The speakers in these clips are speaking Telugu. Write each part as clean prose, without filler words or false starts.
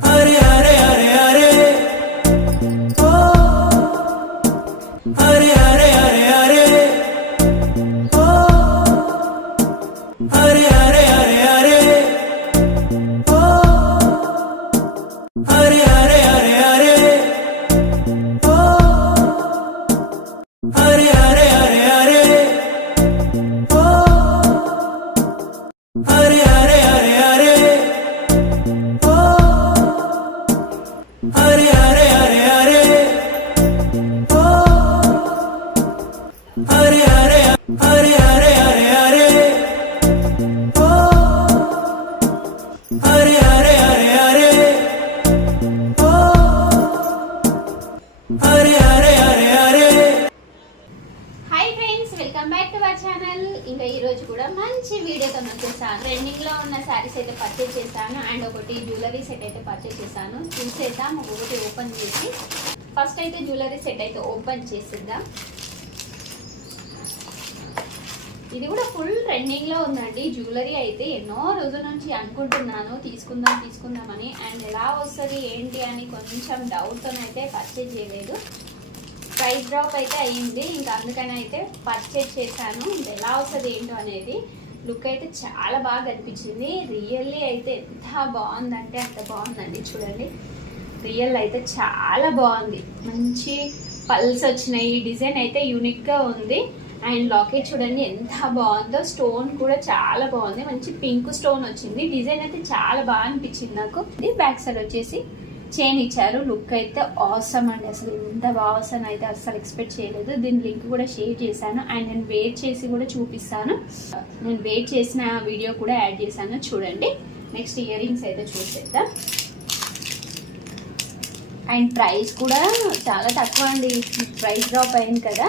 అరే అరే అరే అరే ఓ అరే అరే అరే అరే ఓ అరే అరే అరే అరే ఓ అరే అరే అరే అరే ఓ అరే అరే అరే అరే ఓ అరే అరే అరే అరే ఓ అరే అరే అరే అరే ఓ అరే అరే అరే అరే అరే అరే ఓ అరే అరే అరే అరే ఓ అరే అరే అరే అరే hi friends, welcome back to our channel. ఇంకా ఈ రోజు కూడా మంచి వీడియోతో వచ్చేసాను. ట్రెండింగ్ లో ఉన్న శారీస్ అయితే పర్చేస్ చేశాను అండ్ ఒకటి జ్యువెలరీ సెట్ అయితే పర్చేస్ చేశాను. చూసేద్దాం ఒకటి ఓపెన్ చేసి. ఫస్ట్ అయితే జ్యువెలరీ సెట్ అయితే ఓపెన్ చేసేద్దాం. ఇది కూడా ఫుల్ ట్రెండింగ్ లో ఉందండి. జ్యువెలరీ అయితే ఎన్నో రోజుల నుంచి అనుకుంటున్నాను తీసుకుందామని. అండ్ ఎలా వస్తుంది ఏంటి అని కొంచెం డౌట్తో అయితే పర్చేజ్ చేయలేదు. ప్రైస్ డ్రాప్ అయితే అయ్యింది, ఇంకా అందుకని అయితే పర్చేజ్ చేశాను. ఎలా వస్తుంది ఏంటో అనేది. లుక్ అయితే చాలా బాగా అనిపించింది. రియల్లీ అయితే ఎంత బాగుందంటే అంత బాగుందండి. చూడండి, రియల్ అయితే చాలా బాగుంది. మంచి పల్స్ వచ్చినాయి. డిజైన్ అయితే యూనిక్గా ఉంది. అండ్ లాకెట్ చూడండి ఎంత బాగుందో. స్టోన్ కూడా చాలా బాగుంది. మంచి పింక్ స్టోన్ వచ్చింది. డిజైన్ అయితే చాలా బాగా అనిపించింది నాకు. ఇది బ్యాక్ సైడ్ వచ్చేసి చైన్ ఇచ్చారు. లుక్ అయితే ఆసమ్ అండి. అసలు ఎంత బాగుంది అయితే అసలు ఎక్స్పెక్ట్ చేయలేదు. దీని లింక్ కూడా షేర్ చేశాను అండ్ నేను వెయిట్ చేసి కూడా చూపిస్తాను. నేను వెయిట్ చేసిన వీడియో కూడా యాడ్ చేశాను, చూడండి. నెక్స్ట్ ఇయర్ రింగ్స్ అయితే చూసేద్దాం. అండ్ ప్రైస్ కూడా చాలా తక్కువ అండి. ప్రైస్ డ్రాప్ అయింది కదా.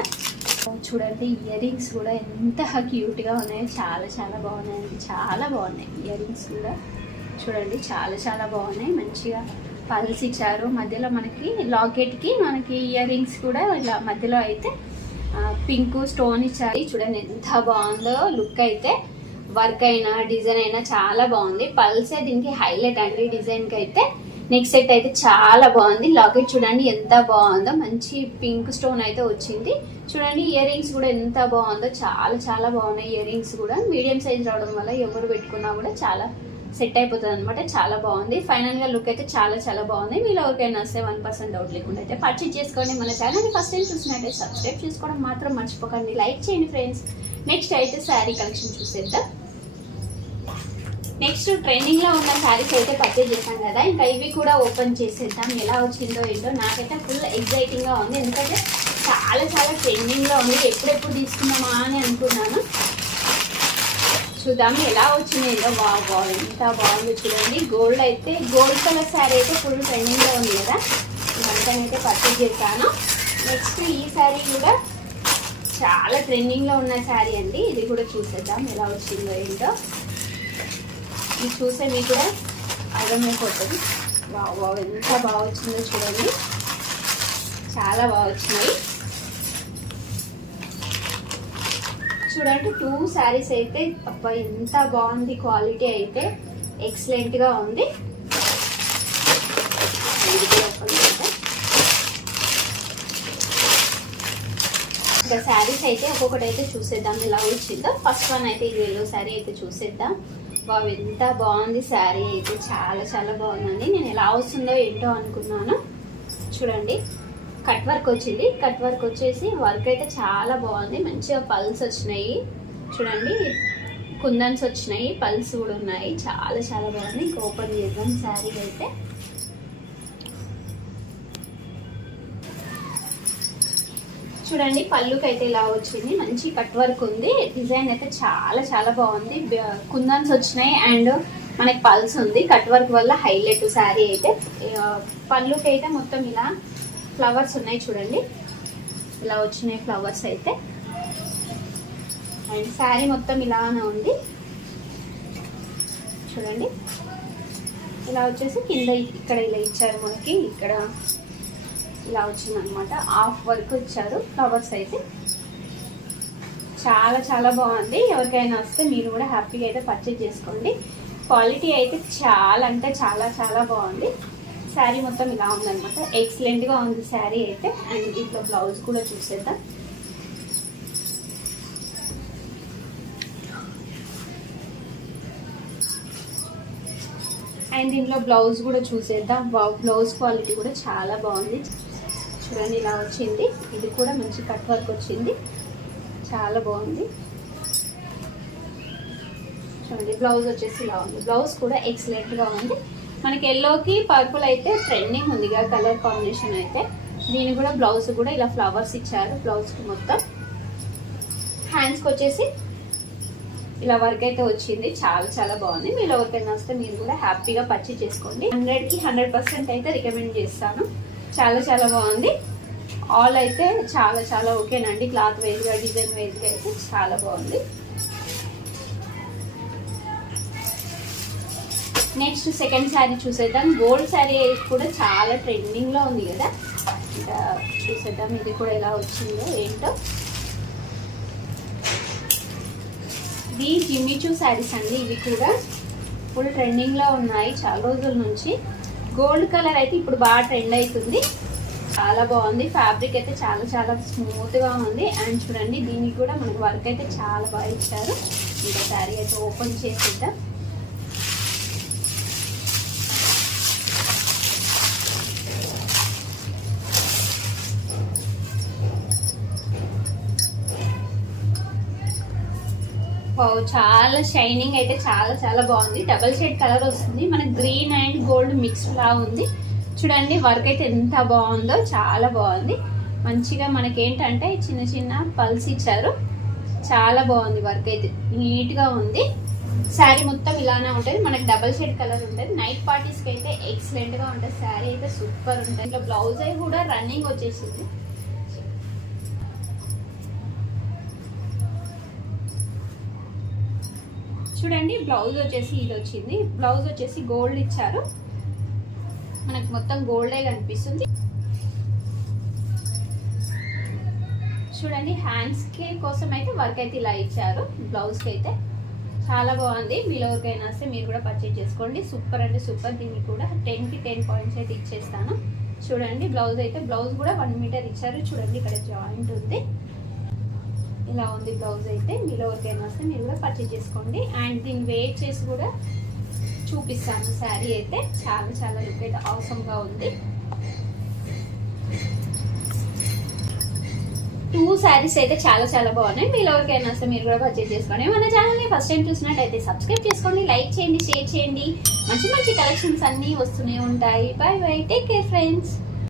చూడండి, ఇయర్ రింగ్స్ కూడా ఎంత క్యూట్గా ఉన్నాయి. చాలా చాలా బాగున్నాయండి. చాలా బాగున్నాయి ఇయర్ రింగ్స్ కూడా. చూడండి, చాలా చాలా బాగున్నాయి. మంచిగా పల్స్ ఇచ్చారు. మధ్యలో మనకి లాకెట్కి మనకి ఇయర్ రింగ్స్ కూడా ఇలా మధ్యలో అయితే పింక్ స్టోన్ ఇచ్చారు. చూడండి ఎంత బాగుందో. లుక్ అయితే వర్క్ అయినా డిజైన్ అయినా చాలా బాగుంది. పల్సే దీనికి హైలైట్ అండి డిజైన్కి అయితే. నెక్స్ట్ సెట్ అయితే చాలా బాగుంది. లాకెట్ చూడండి ఎంత బాగుందో. మంచి పింక్ స్టోన్ అయితే వచ్చింది. చూడండి, ఇయర్ రింగ్స్ కూడా ఎంత బాగుందో. చాలా చాలా బాగున్నాయి ఇయర్ రింగ్స్ కూడా. మీడియం సైజ్ రావడం వల్ల ఎవరు పెట్టుకున్నా కూడా చాలా సెట్ అయిపోతుంది అనమాట. చాలా బాగుంది. ఫైనల్ గా లుక్ అయితే చాలా చాలా బాగుంది. మీరు ఎవరికైనా వస్తే 1% డౌట్ లేకుండా అయితే పర్చేజ్ చేసుకోండి. మన ఛానల్ని ఫస్ట్ టైం చూసినట్టయితే సబ్స్క్రైబ్ చేసుకోవడం మాత్రం మర్చిపోకండి. లైక్ చేయండి ఫ్రెండ్స్. నెక్స్ట్ అయితే శారీ కలెక్షన్ చూసేద్దాం. నెక్స్ట్ ట్రెండింగ్ లో ఉన్న శారీస్ అయితే పర్చేజ్ చేశాం కదా, ఇంకా ఇవి కూడా ఓపెన్ చేసేద్దాం. ఎలా వచ్చిందో ఏంటో. నాకైతే ఫుల్ ఎగ్జైటింగ్ గా ఉంది. ఎందుకంటే చాలా చాలా ట్రెండింగ్ లో ఉంది. ఎప్పుడెప్పుడు తీసుకుందామా అని అనుకున్నాను. చూద్దాం ఎలా వచ్చినాయో. బాగా ఎంత బాగుందో చూడండి. గోల్డ్ అయితే గోల్డ్ కలర్ శారీ అయితే ఫుల్ ట్రెండింగ్ లో ఉంది కదా, ఇదంతానైతే పర్చేజ్ చేశాను. నెక్స్ట్ ఈ శారీ కూడా చాలా ట్రెండింగ్ లో ఉన్న శారీ అండి. ఇది కూడా చూసేద్దాం ఎలా వచ్చిందో ఏంటో. ఇది చూసే మీకు కూడా అర్థమైపోతుంది. బాగా ఎంత బాగా వచ్చిందో చూడండి. చాలా బాగా వచ్చినాయి. చూడండి, 2 శారీస్ అయితే అబ్బా ఎంత బాగుంది. క్వాలిటీ అయితే ఎక్సలెంట్ గా ఉంది. ఇంకా శారీస్ అయితే ఒక్కొక్కటి అయితే చూసేద్దాం ఎలా వచ్చిందో. ఫస్ట్ వన్ అయితే ఇది ఎల్లో శారీ అయితే చూసేద్దాం. బాగా ఎంత బాగుంది శారీ అయితే. చాలా చాలా బాగుందండి. నేను ఎలా వస్తుందో ఏంటో అనుకున్నాను. చూడండి, కట్ వర్క్ వచ్చింది. కట్ వర్క్ వచ్చేసి వర్క్ అయితే చాలా బాగుంది. మంచిగా పల్స్ వచ్చినాయి. చూడండి, కుందన్స్ వచ్చినాయి, పల్స్ కూడా ఉన్నాయి. చాలా చాలా బాగుంది. ఇంకా ఓపెన్ చేద్దాం శారీ అయితే. చూడండి, పళ్ళుకి అయితే ఇలా వచ్చింది. మంచి కట్ వర్క్ ఉంది. డిజైన్ అయితే చాలా చాలా బాగుంది. కుందన్స్ వచ్చినాయి అండ్ మనకి పల్స్ ఉంది. కట్ వర్క్ వల్ల హైలైట్ శారీ అయితే. పళ్ళుకి అయితే మొత్తం ఇలా ఫ్లవర్స్ ఉన్నాయి. చూడండి, ఇలా వచ్చినాయి ఫ్లవర్స్ అయితే. అండ్ శారీ మొత్తం ఇలానే ఉంది. చూడండి, ఇలా వచ్చేసి కింద ఇక్కడ ఇలా ఇచ్చారు మనకి. ఇక్కడ ఇలా వచ్చింది అనమాట. హాఫ్ వర్క్ ఇచ్చారు ఫ్లవర్స్ అయితే. చాలా చాలా బాగుంది. ఎవరికైనా వస్తే మీరు కూడా హ్యాపీగా అయితే పర్చేజ్ చేసుకోండి. క్వాలిటీ అయితే చాలా అంటే చాలా చాలా బాగుంది. శారీ మొత్తం ఇలా ఉందన్నమాట. ఎక్సలెంట్గా ఉంది శారీ అయితే. అండ్ దీంట్లో బ్లౌజ్ కూడా చూసేద్దాం. అండ్ దీంట్లో బ్లౌజ్ కూడా చూసేద్దాం. బ్లౌజ్ క్వాలిటీ కూడా చాలా బాగుంది. చూడండి ఇలా వచ్చింది. ఇది కూడా మంచి కట్ వర్క్ వచ్చింది, చాలా బాగుంది. చూడండి బ్లౌజ్ వచ్చేసి ఇలా ఉంది. బ్లౌజ్ కూడా ఎక్సలెంట్గా ఉంది. మనకి ఎల్లోకి పర్పుల్ అయితే ట్రెండింగ్ ఉంది కదా కలర్ కాంబినేషన్ అయితే. దీని కూడా బ్లౌజ్ కూడా ఇలా ఫ్లవర్స్ ఇచ్చారు బ్లౌజ్కి మొత్తం. హ్యాండ్స్కి వచ్చేసి ఇలా వర్క్ అయితే వచ్చింది, చాలా చాలా బాగుంది. మీరు ఎవరికైనా వస్తే మీరు కూడా హ్యాపీగా పర్చేస్ చేసుకోండి. 100కి 100% అయితే రికమెండ్ చేస్తాను. చాలా చాలా బాగుంది. ఆల్ అయితే చాలా చాలా ఓకేనండి. క్లాత్ వేరుగా డిజైన్ వేరుగా అయితే చాలా బాగుంది. నెక్స్ట్ సెకండ్ శారీ చూసేద్దాం. గోల్డ్ శారీ కూడా చాలా ట్రెండింగ్లో ఉంది కదా, ఇంకా చూసేద్దాం ఇది కూడా ఎలా వచ్చిందో ఏంటో. ఇది జిమ్మిచూ శారీస్ అండి. ఇవి కూడా ఫుల్ ట్రెండింగ్లో ఉన్నాయి చాలా రోజుల నుంచి. గోల్డ్ కలర్ అయితే ఇప్పుడు బాగా ట్రెండ్ అవుతుంది, చాలా బాగుంది. ఫ్యాబ్రిక్ అయితే చాలా చాలా స్మూత్గా ఉంది. అండ్ చూడండి దీనికి కూడా మనకు వర్క్ అయితే చాలా బాగా ఇచ్చారు. ఇంకా శారీ అయితే ఓపెన్ చేసేద్దాం. చాలా షైనింగ్ అయితే చాలా చాలా బాగుంది. డబల్ షేడ్ కలర్ వస్తుంది, మనకి గ్రీన్ అండ్ గోల్డ్ మిక్స్ లా ఉంది. చూడండి వర్క్ అయితే ఎంత బాగుందో, చాలా బాగుంది. మంచిగా మనకి ఏంటంటే చిన్న చిన్న పల్స్ ఇచ్చారు, చాలా బాగుంది. వర్క్ అయితే నీట్గా ఉంది. శారీ మొత్తం ఇలానే ఉంటుంది, మనకి డబల్ షేడ్ కలర్ ఉంటుంది. నైట్ పార్టీస్కి అయితే ఎక్సలెంట్గా ఉంటుంది. శారీ అయితే సూపర్ ఉంటుంది. ఇట్లా బ్లౌజ్ అయి కూడా రన్నింగ్ వచ్చేసింది. చూడండి బ్లౌజ్ వచ్చేసి ఇది వచ్చింది. బ్లౌజ్ వచ్చేసి గోల్డ్ ఇచ్చారు, మనకు మొత్తం గోల్డే కనిపిస్తుంది. చూడండి హ్యాండ్స్ కి కోసం అయితే వర్క్ అయితే ఇలా ఇచ్చారు. బ్లౌజ్ కి అయితే చాలా బాగుంది. మీలో ఎవరికైనా వస్తే మీరు కూడా పర్చేజ్ చేసుకోండి. సూపర్ అంటే సూపర్. దీనికి కూడా 10కి 10 పాయింట్స్ అయితే ఇచ్చేస్తాను. చూడండి బ్లౌజ్ అయితే బ్లౌజ్ కూడా 1 మీటర్ ఇచ్చారు. చూడండి ఇక్కడ జాయింట్ ఉంది, ఇలా ఉంది బ్లౌజ్ అయితే. మీలో ఎవరికైనా వస్తే మీరు కూడా పర్చేజ్ చేసుకోండి. అండ్ దీన్ని వెయిట్ చేసి కూడా చూపిస్తాను. శారీ అయితే చాలా చాలా లుక్ అయితే అవసరంగా ఉంది. 2 శారీస్ అయితే చాలా చాలా బాగున్నాయి. మీలో ఎవరికైనా వస్తే మీరు కూడా పర్చేజ్ చేసుకోండి. మన ఛానల్ని ఫస్ట్ టైం చూసినట్టయితే సబ్స్క్రైబ్ చేసుకోండి, లైక్ చేయండి, షేర్ చేయండి. మంచి మంచి కలెక్షన్స్ అన్నీ వస్తూనే ఉంటాయి. By by, take care friends.